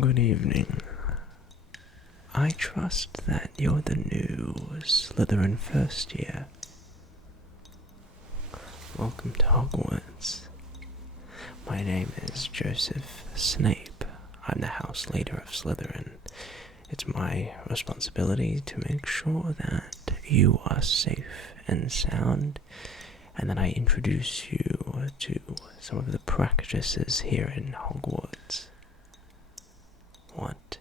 Good evening. I trust that you're the new Slytherin first year. Welcome to Hogwarts. My name is Joseph Snape. I'm the house leader of Slytherin. It's my responsibility to make sure that you are safe and sound, and that I introduce you to some of the practices here in Hogwarts. What?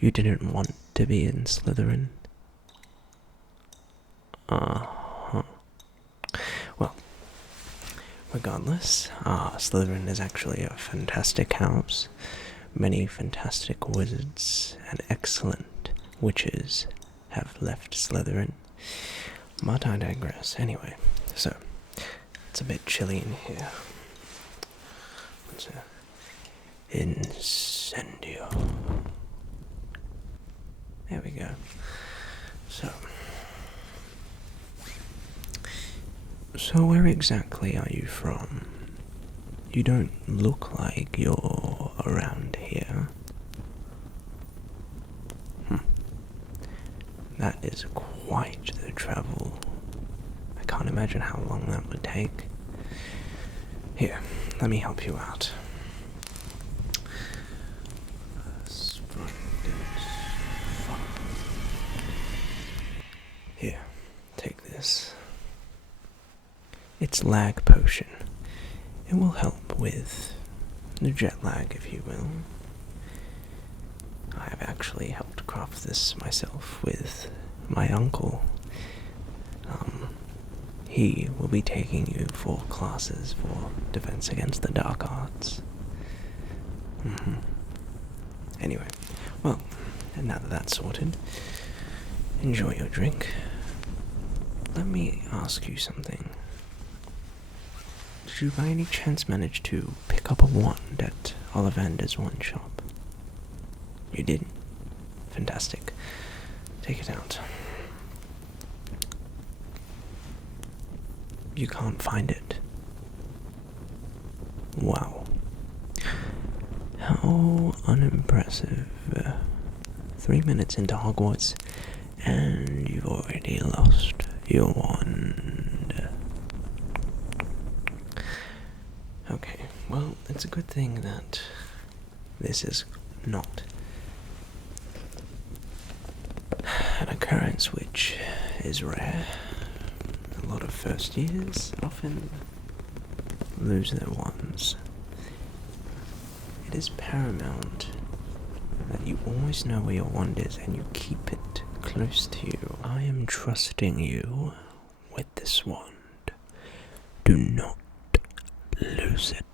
You didn't want to be in Slytherin? Uh-huh. Well, regardless, Slytherin is actually a fantastic house. Many fantastic wizards and excellent witches have left Slytherin. But I digress. Anyway, so, it's a bit chilly in here. Let's incendio. There we go. So where exactly are you from? You don't look like you're around here. That is quite the travel. I can't imagine how long that would take. Here, let me help you out. Here, take this. It's lag potion. It will help with the jet lag, if you will. I have actually helped craft this myself with my uncle. He will be taking you for classes for Defense Against the Dark Arts. Anyway, well, and now that that's sorted, enjoy your drink. Let me ask you something. Did you by any chance manage to pick up a wand at Ollivander's wand shop? You did? Fantastic. Take it out. You can't find it. Wow. How unimpressive. 3 minutes into Hogwarts, and you've already lost your wand. Okay, well, it's a good thing that this is not an occurrence which is rare. A lot of first years often lose their wands. It is paramount that you always know where your wand is and you keep it close to you. I am trusting you with this wand. Do not lose it.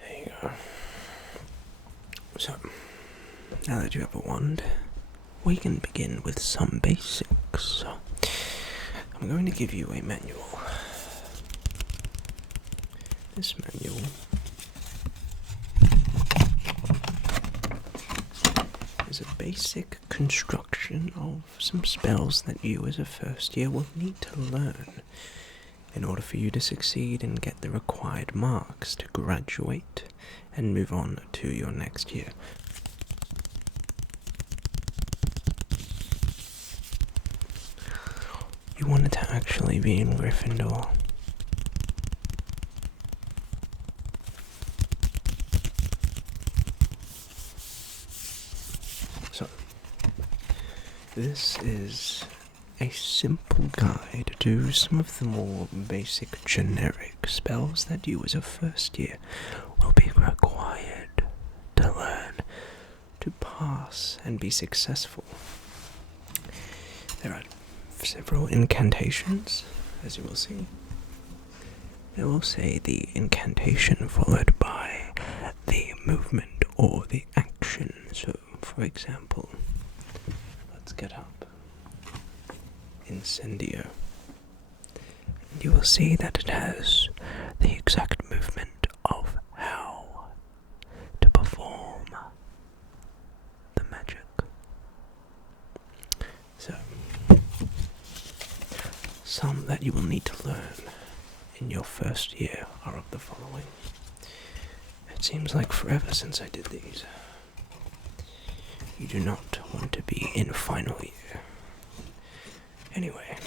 There you go. So, now that you have a wand, we can begin with some basics. I'm going to give you a manual. This manual is a basic construction of some spells that you as a first year will need to learn in order for you to succeed and get the required marks to graduate and move on to your next year. You wanted to actually be in Gryffindor. So, this is a simple guide to some of the more basic generic spells that you as a first year will be required to learn to pass and be successful. There are several incantations, as you will see. It will say the incantation followed by the movement or the action. So, for example, let's get up Incendio. And you will see that it has the exact movement of how to perform the magic. So, some that you will need to learn in your first year are of the following. seems like forever since I did these. You do not want to be in final year. Anyway.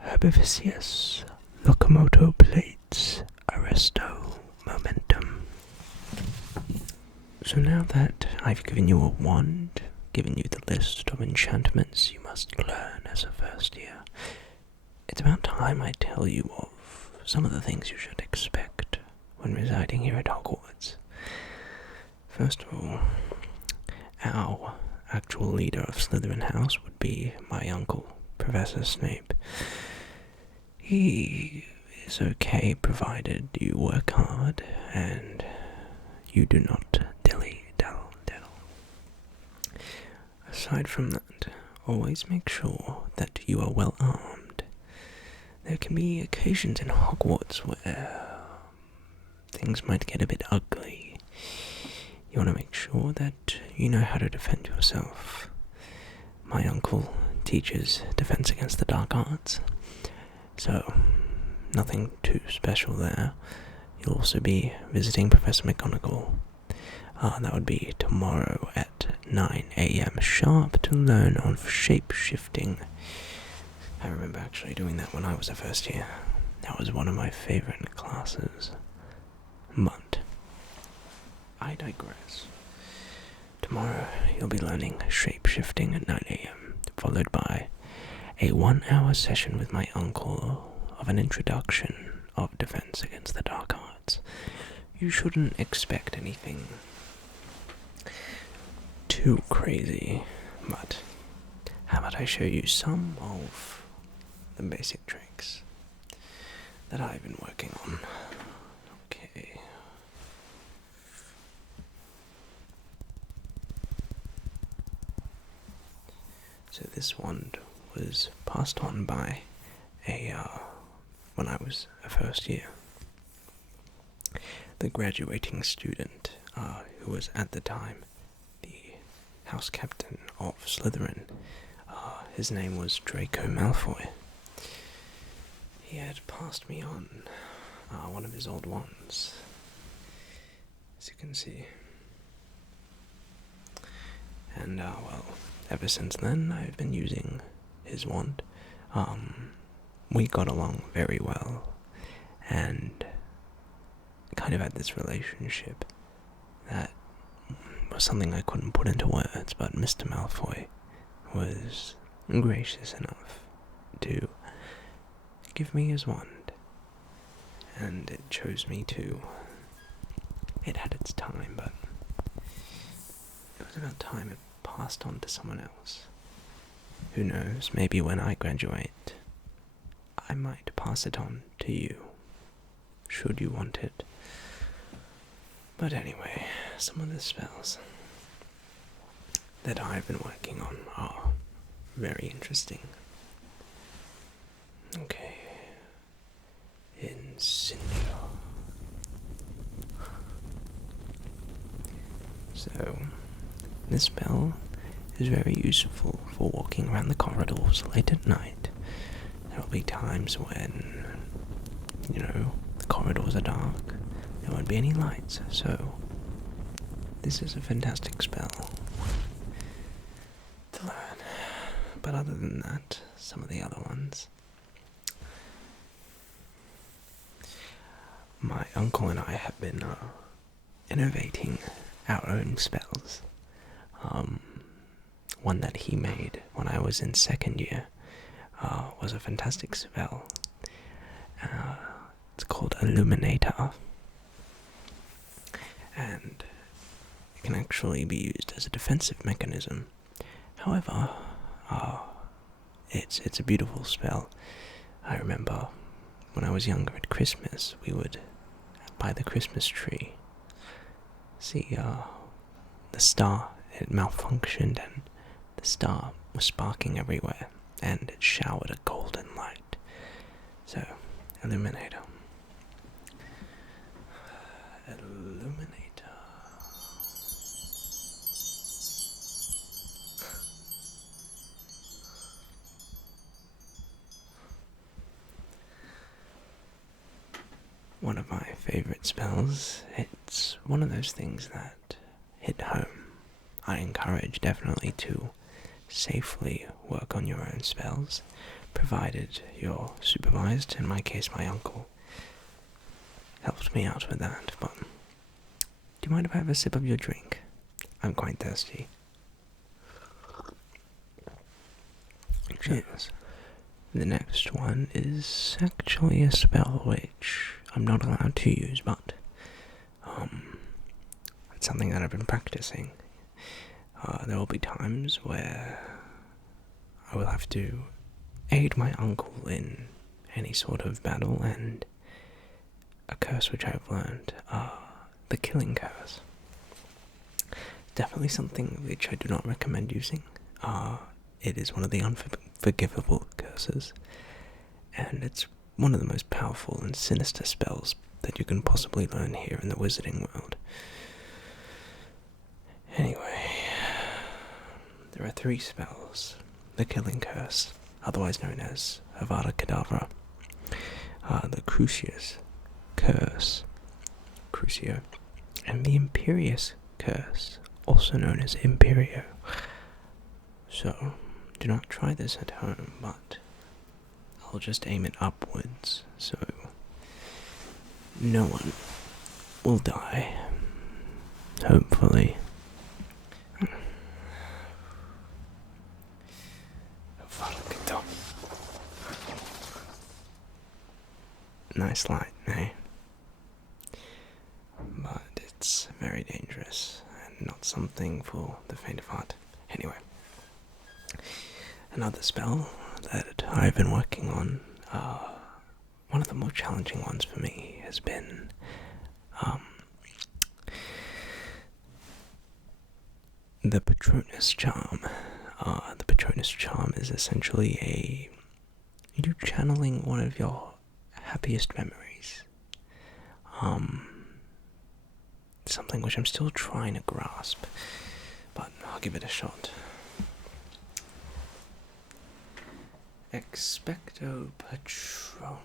Herbivorous locomotor plates, arresto momentum. So now that I've given you a wand, given you the list of enchantments you must learn as a first year, it's about time I tell you of some of the things you should expect when residing here at Hogwarts. First of all, our actual leader of Slytherin House would be my uncle, Professor Snape. He is okay provided you work hard and you do not dilly-dally. Aside from that, always make sure that you are well armed. There can be occasions in Hogwarts where things might get a bit ugly. You want to make sure that you know how to defend yourself. My uncle teaches defense against the dark arts, so nothing too special there. You'll also be visiting Professor McGonagall. That would be tomorrow at 9 AM sharp to learn on shape-shifting. I remember actually doing that when I was a first year. That was one of my favourite classes. But I digress. Tomorrow you'll be learning shape-shifting at 9 AM, followed by a 1-hour session with my uncle of an introduction of defense against the dark arts. You shouldn't expect anything too crazy, but how about I show you some of the basic tricks that I've been working on. Okay. So this wand was passed on by when I was a first year. The graduating student, who was at the time the house captain of Slytherin, his name was Draco Malfoy. He had passed me on one of his old wands, as you can see. And, well, ever since then, I've been using his wand. We got along very well, and kind of had this relationship that was something I couldn't put into words, but Mr. Malfoy was gracious enough to give me his wand, and it chose me too. It had its time, but it was about time it passed on to someone else. Who knows, maybe when I graduate, I might pass it on to you, should you want it. But anyway, some of the spells that I've been working on are very interesting. Okay. Incendio. So, this spell is very useful for walking around the corridors late at night. There will be times when, the corridors are dark. There won't be any lights, so this is a fantastic spell to learn. But other than that, some of the other ones. My uncle and I have been innovating our own spells. One that he made when I was in second year was a fantastic spell. It's called Illuminator, and it can actually be used as a defensive mechanism. However, it's a beautiful spell. I remember when I was younger at Christmas, we would, by the Christmas tree, see the star. It malfunctioned and the star was sparking everywhere, and it showered a golden light. So, Illuminator. Illuminator. one of my favourite spells. It's one of those things that hit home. I encourage definitely to safely work on your own spells, provided you're supervised. In my case, my uncle helped me out with that. But do you mind if I have a sip of your drink? I'm quite thirsty. Cheers. The next one is actually a spell which I'm not allowed to use, but it's something that I've been practicing. There will be times where I will have to aid my uncle in any sort of battle, and a curse which I've learned, the killing curse. Definitely something which I do not recommend using. It is one of the unforgivable curses, and it's one of the most powerful and sinister spells that you can possibly learn here in the wizarding world. Anyway, there are 3 spells. The Killing Curse, otherwise known as Avada Kedavra, the Crucius Curse, Crucio, and the Imperious Curse, also known as Imperio. So, do not try this at home, but I'll just aim it upwards, so no one will die, hopefully. Nice light, eh? But it's very dangerous, and not something for the faint of heart. Anyway, another spell that I've been working on, one of the more challenging ones for me has been the Patronus Charm. The Patronus Charm is essentially you channeling one of your happiest memories. Something which I'm still trying to grasp, but I'll give it a shot. Expecto Patronum.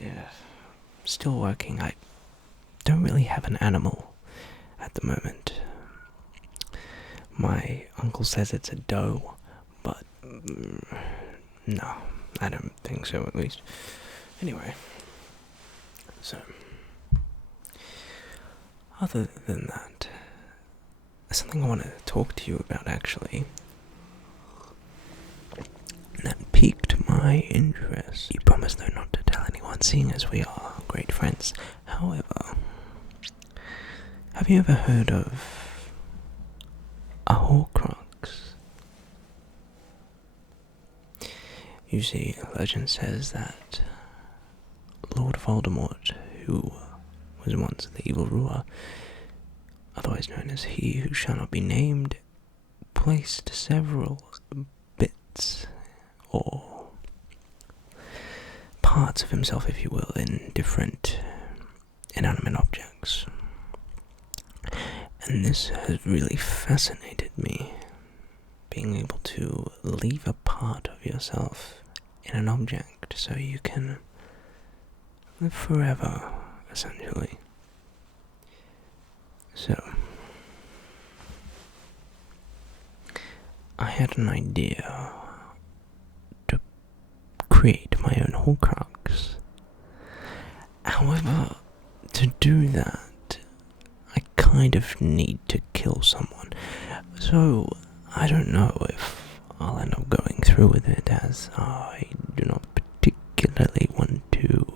Yeah, still working. I don't really have an animal at the moment. My uncle says it's a doe, but no, I don't think so, at least. Anyway, so other than that, there's something I want to talk to you about, actually, that piqued my interest. You promise, though, not to tell anyone, seeing as we are great friends. However, have you ever heard of a Horcrux? You see, legend says that Lord Voldemort, who was once the evil ruler, otherwise known as He Who Shall Not Be Named, placed several bits, or parts of himself, if you will, in different inanimate objects. And this has really fascinated me, being able to leave a part of yourself in an object so you can live forever, essentially. So, I had an idea to create my own Horcrux. However, to do that, I kind of need to kill someone. So, I don't know if I'll end up going through with it, as I do not particularly want to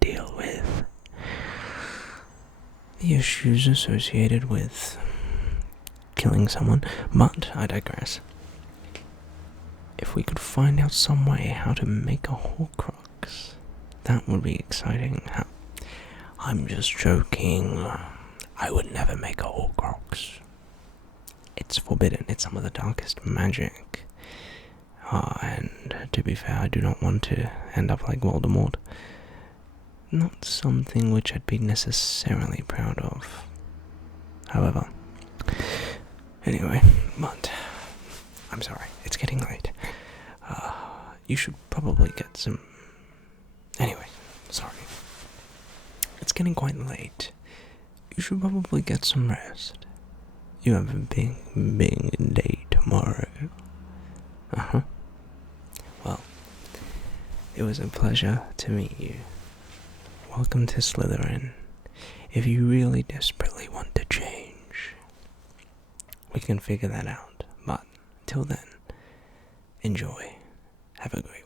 deal with the issues associated with killing someone, but I digress. If we could find out some way how to make a Horcrux, that would be exciting. I'm just joking. I would never make a Horcrux. It's forbidden. It's some of the darkest magic. And to be fair, I do not want to end up like Voldemort. Not something which I'd be necessarily proud of. However, anyway, but I'm sorry, it's getting late. You should probably get some... Anyway, sorry. It's getting quite late. You should probably get some rest. You have a big day tomorrow. Uh-huh. Well, it was a pleasure to meet you. Welcome to Slytherin. If you really desperately want to change, we can figure that out. But, till then, enjoy. Have a great one.